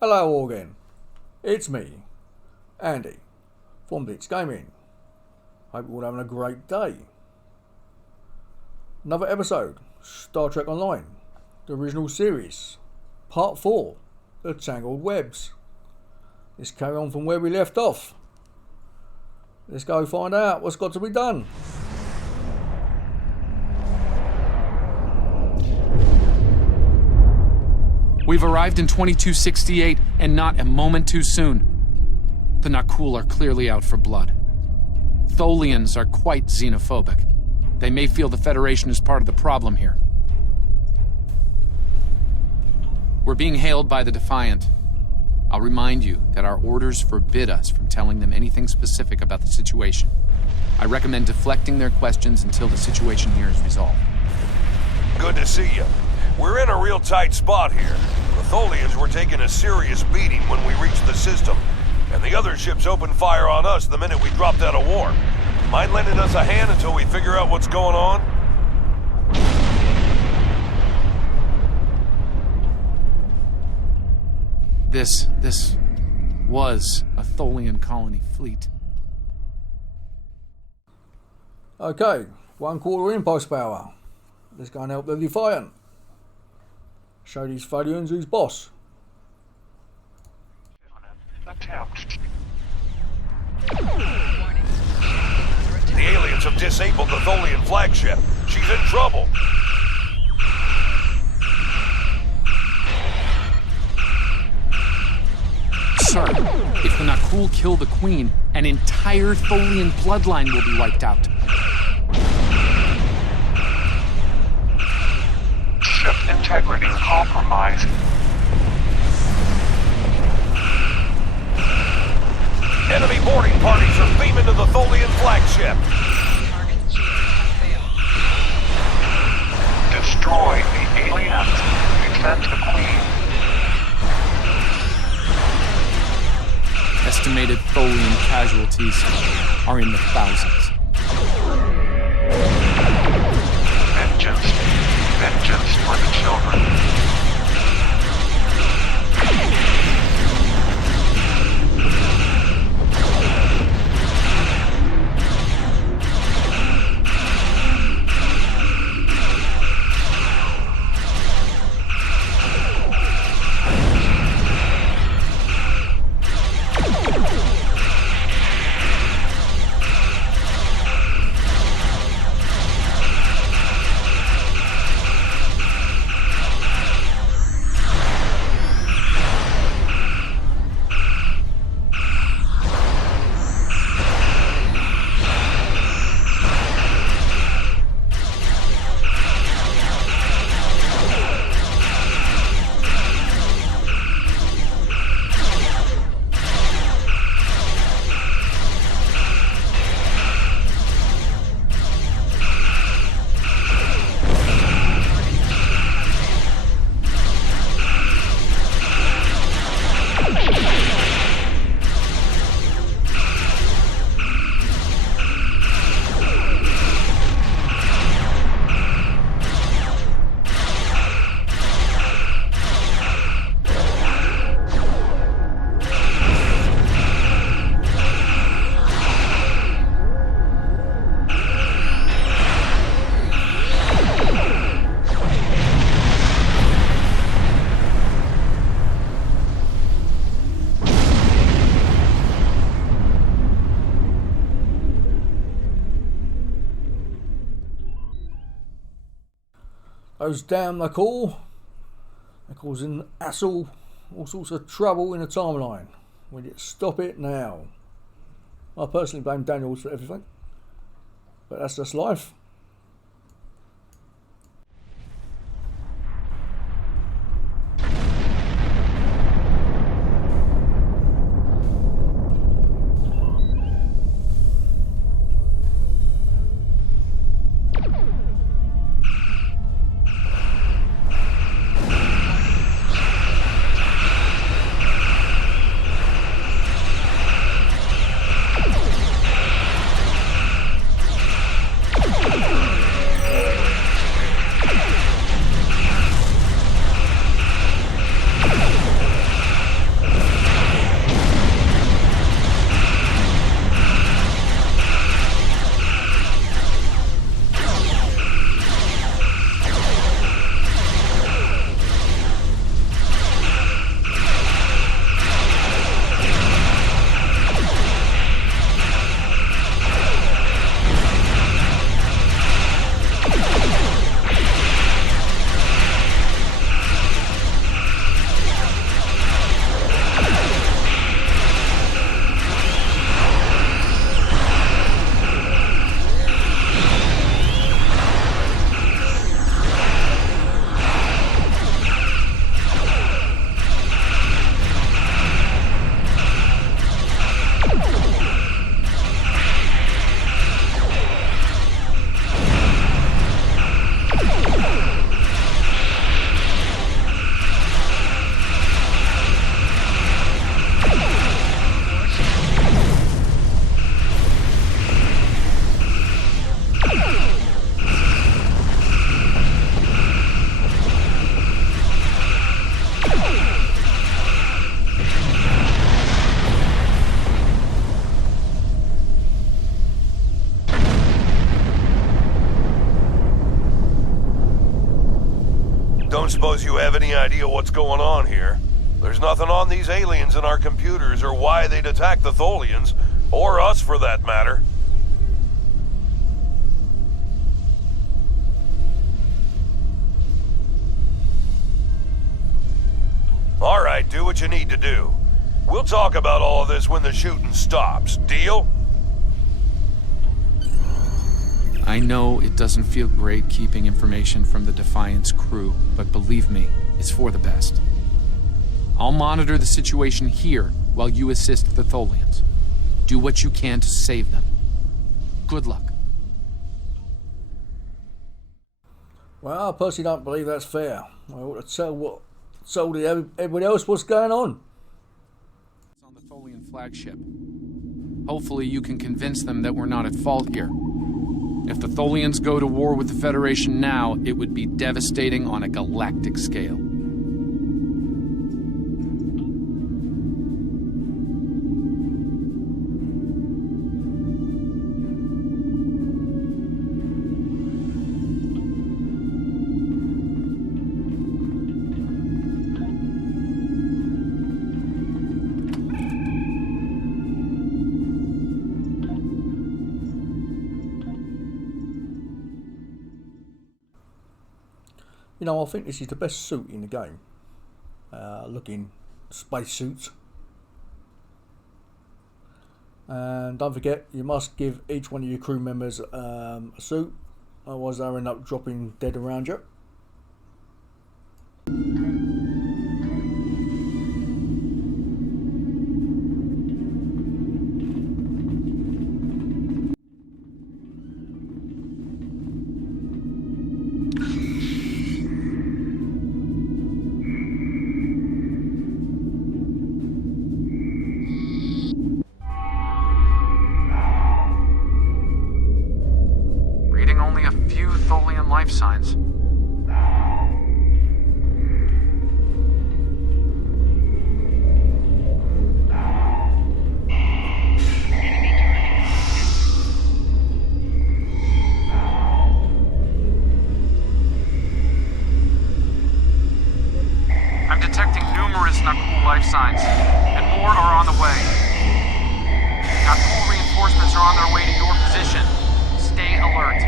Hello all again, it's me, Andy, from Blitz Gaming. Hope you're all having a great day. Another episode, Star Trek Online, the original series, Part 4, The Tangled Webs. Let's carry on from where we left off. Let's go find out what's got to be done. We've arrived in 2268, and not a moment too soon. The Nakul are clearly out for blood. Tholians are quite xenophobic. They may feel the Federation is part of the problem here. We're being hailed by the Defiant. I'll remind you that our orders forbid us from telling them anything specific about the situation. I recommend deflecting their questions until the situation here is resolved. Good to see you. We're in a real tight spot here. The Tholians were taking a serious beating when we reached the system, and the other ships opened fire on us the minute we dropped out of warp. Mind lending us a hand until we figure out what's going on? This was a Tholian colony fleet. Okay, 1/4 impulse power. Let's go and help the Defiant. Show these Tholians who's boss. The aliens have disabled the Tholian flagship. She's in trouble. Sir, if the Nakul kill the Queen, an entire Tholian bloodline will be wiped out. Ship integrity compromised. Enemy boarding parties are beaming to the Tholian flagship. Destroy the aliens. Defend the Queen. Estimated Tholian casualties are in the thousands. Vengeance. Vengeance for the children. Those damn Nakul, they're causing hassle, all sorts of trouble in the timeline. We need to stop it now. I personally blame Daniels for everything, but that's just life. suppose you have any idea what's going on here? There's nothing on these aliens in our computers or why they'd attack the Tholians, or us for that matter. Alright, do what you need to do. We'll talk about all of this when the shooting stops. Deal? I know it doesn't feel great keeping information from the Defiance crew, but believe me, it's for the best. I'll monitor the situation here while you assist the Tholians. Do what you can to save them. Good luck. Well, I personally don't believe that's fair. I ought to tell everybody else what's going on. It's on the Tholian flagship. Hopefully you can convince them that we're not at fault here. If the Tholians go to war with the Federation now, it would be devastating on a galactic scale. You know, I think this is the best suit in the game. Looking spacesuits. And don't forget, you must give each one of your crew members a suit, otherwise they'll end up dropping dead around you. Tholian life signs. I'm detecting numerous Nakul life signs, and more are on the way. Nakul reinforcements are on their way to your position. Stay alert.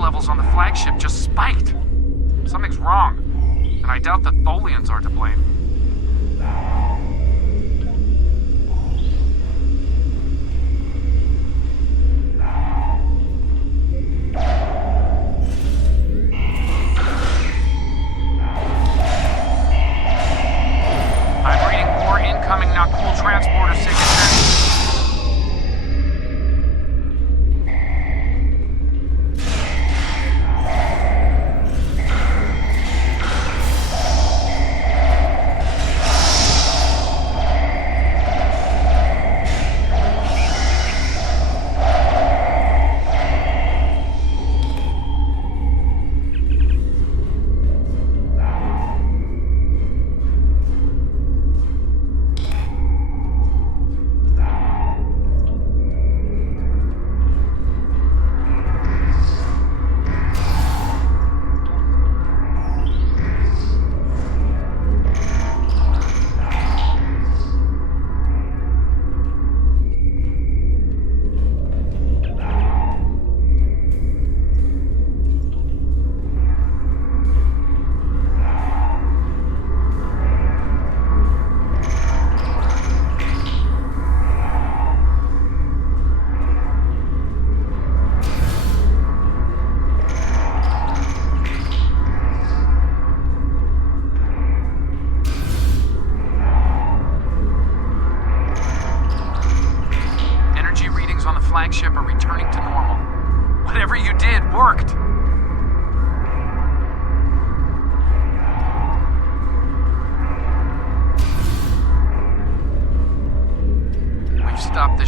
Levels on the flagship just spiked. Something's wrong, and I doubt the Tholians are to blame. I'm reading more incoming Nakul transporter signatures.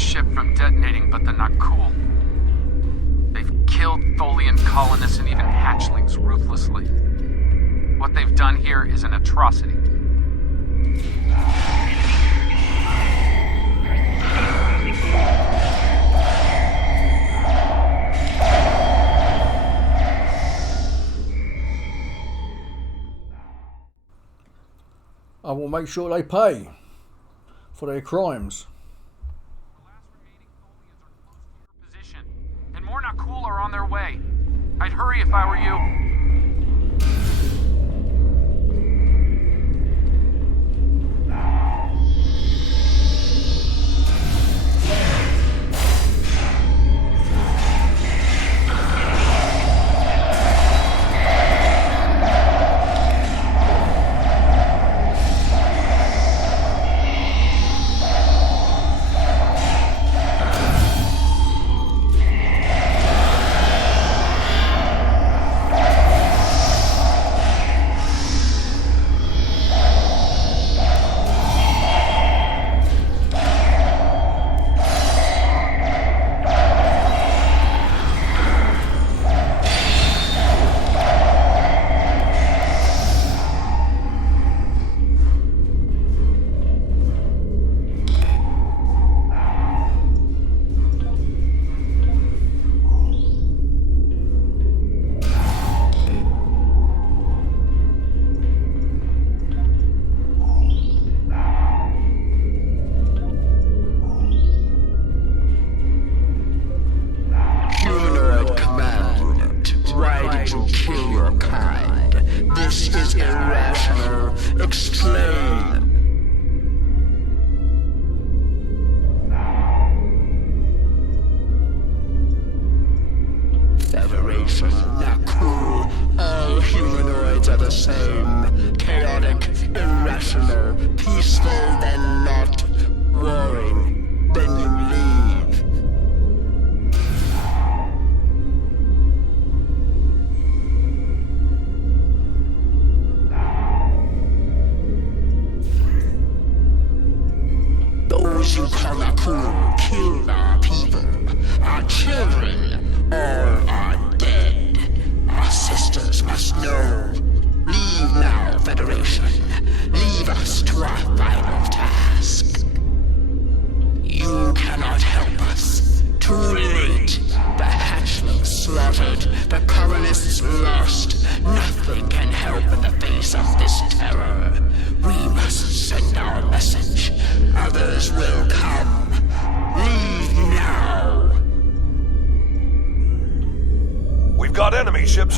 ship from detonating, but they're not cool. They've killed Tholian colonists and even hatchlings ruthlessly. What they've done here is an atrocity. I will make sure they pay for their crimes. The last remaining Tholians are close to your position, and more not cool are on their way. I'd hurry if I were you.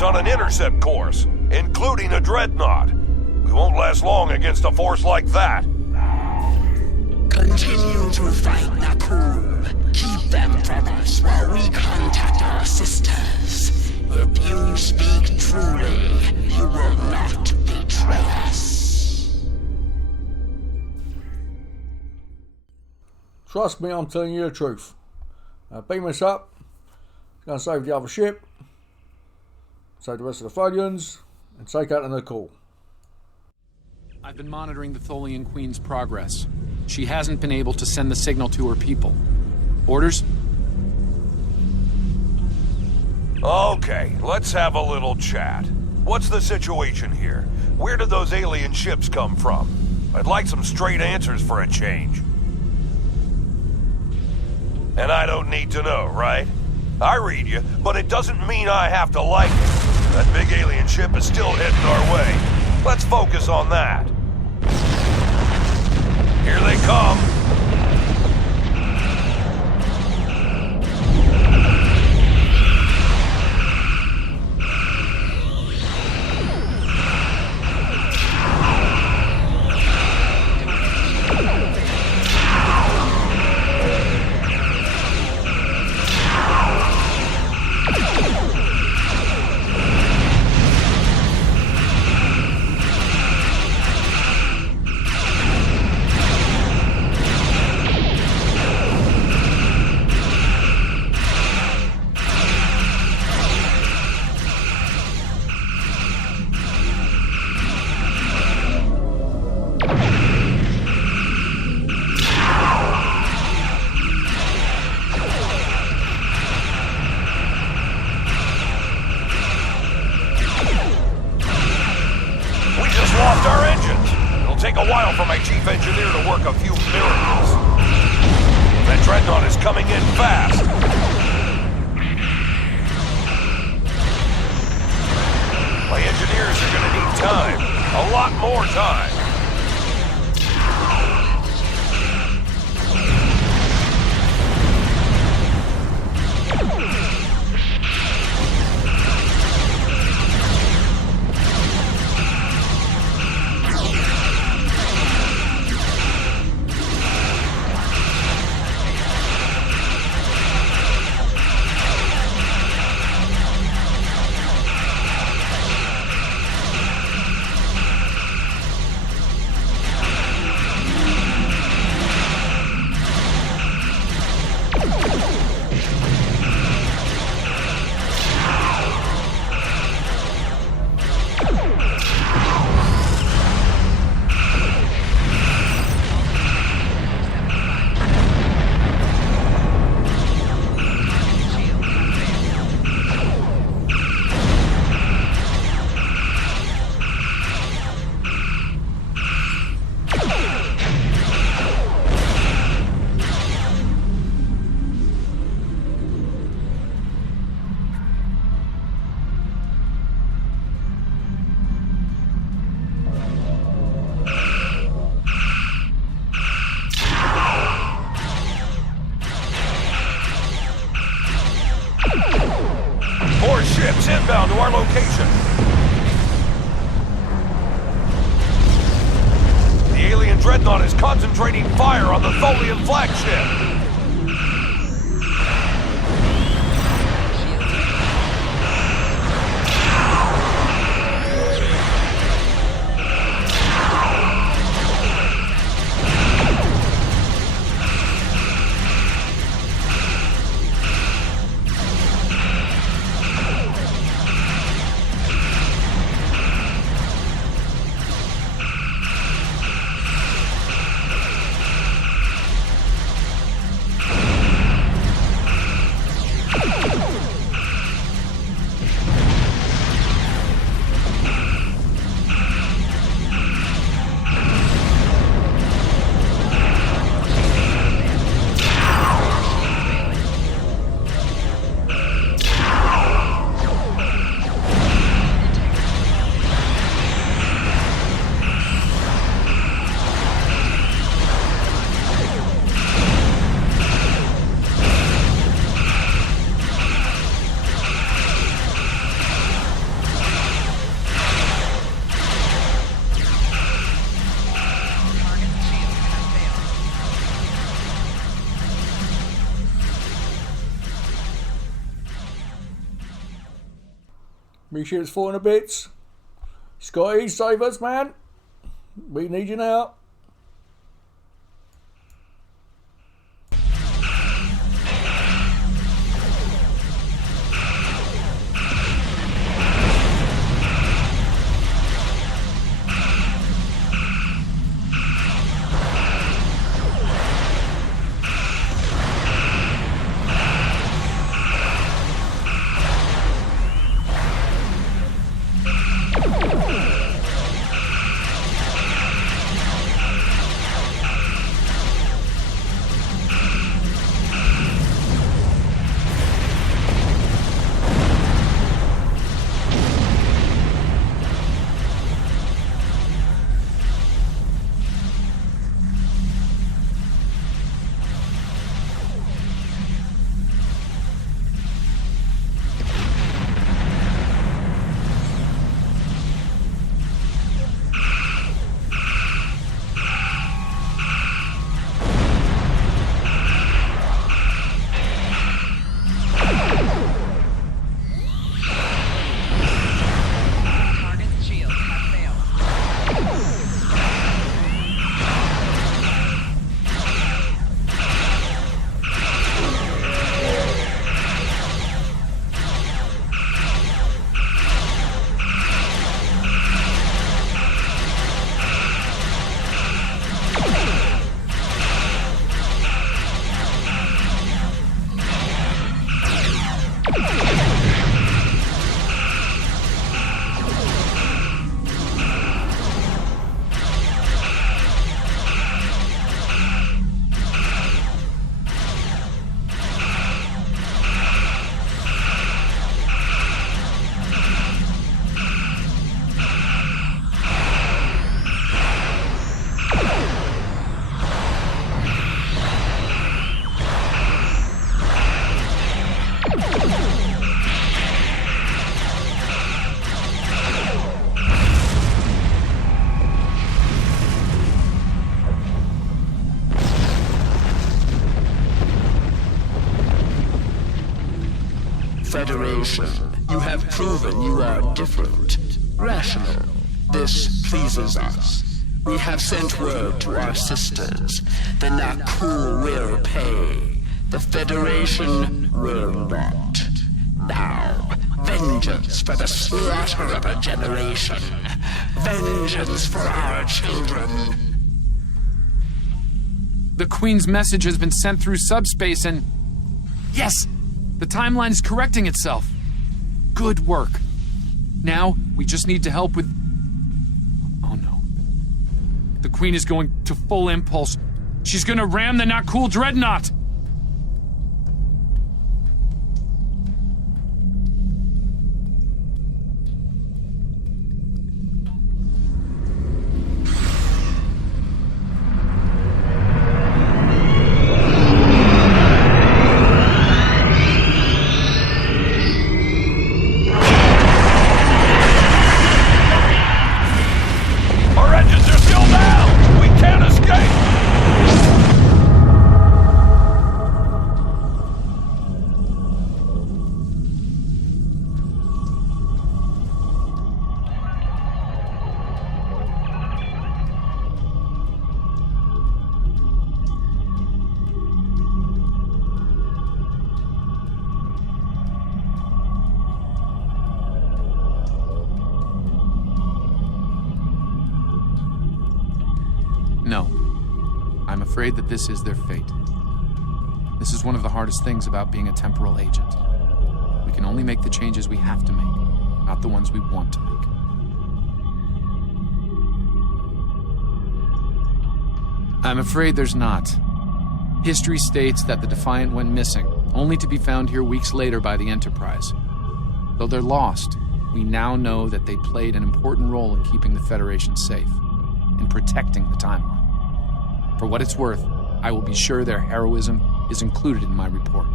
On an intercept course, including a dreadnought. We won't last long against a force like that. Continue to fight, Nakul. Keep them from us while we contact our sisters. If you speak truly, you will not betray us. Trust me, I'm telling you the truth. Beam us up. Gonna save the other ship. Save the rest of the Tholians, and take out the call. I've been monitoring the Tholian Queen's progress. She hasn't been able to send the signal to her people. Orders? Okay, let's have a little chat. What's the situation here? Where did those alien ships come from? I'd like some straight answers for a change. And I don't need to know, right? I read you, but it doesn't mean I have to like it. That big alien ship is still heading our way. Let's focus on that. Here they come. take a while for my chief engineer to work a few miracles. That dreadnought is coming in fast. My engineers are gonna need time. A lot more time. More ships inbound to our location. The alien dreadnought is concentrating fire on the Tholian flagship. Me ship's falling to bits. Scotty, save us, man. We need you now. Federation. You have proven you are different, rational. This pleases us. We have sent word to our sisters. The Nakul will pay. The Federation will not. Now, vengeance for the slaughter of a generation. Vengeance for our children. The Queen's message has been sent through subspace and... Yes! The timeline is correcting itself. Good work. Now, we just need to help with... Oh no. The Queen is going to full impulse. She's gonna ram the Not Cool Dreadnought! Our engines are still down! We can't escape! No. I'm afraid that this is their fate. This is one of the hardest things about being a temporal agent. We can only make the changes we have to make, not the ones we want to make. I'm afraid there's not. History states that the Defiant went missing, only to be found here weeks later by the Enterprise. Though they're lost, we now know that they played an important role in keeping the Federation safe, in protecting the timeline. For what it's worth, I will be sure their heroism is included in my report.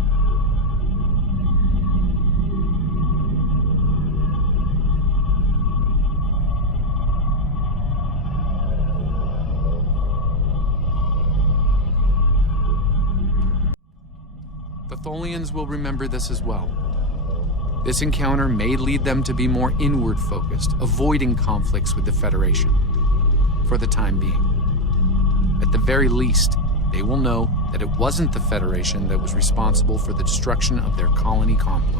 The Tholians will remember this as well. This encounter may lead them to be more inward-focused, avoiding conflicts with the Federation, for the time being. At the very least, they will know that it wasn't the Federation that was responsible for the destruction of their colony convoy.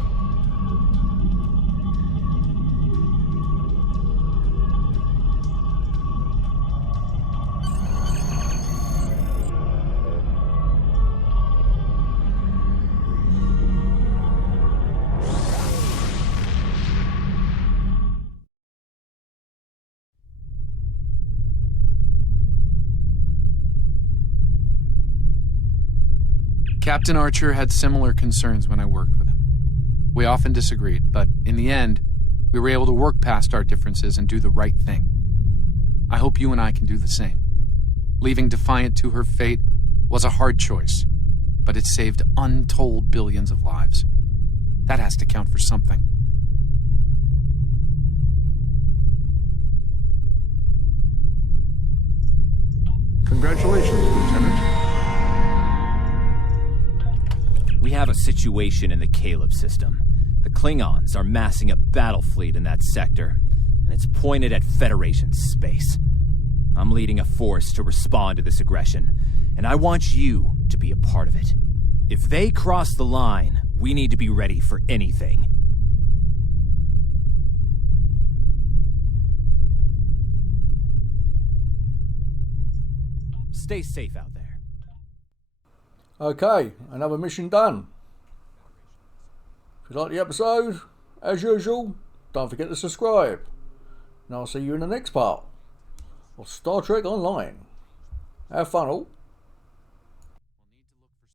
Captain Archer had similar concerns when I worked with him. We often disagreed, but in the end, we were able to work past our differences and do the right thing. I hope you and I can do the same. Leaving Defiant to her fate was a hard choice, but it saved untold billions of lives. That has to count for something. Congratulations, Lieutenant. We have a situation in the Caleb system. The Klingons are massing a battle fleet in that sector, and it's pointed at Federation space. I'm leading a force to respond to this aggression, and I want you to be a part of it. If they cross the line, we need to be ready for anything. Stay safe out there. Okay, another mission done. If you like the episode, as usual, don't forget to subscribe. And I'll see you in the next part of Star Trek Online. Have fun all.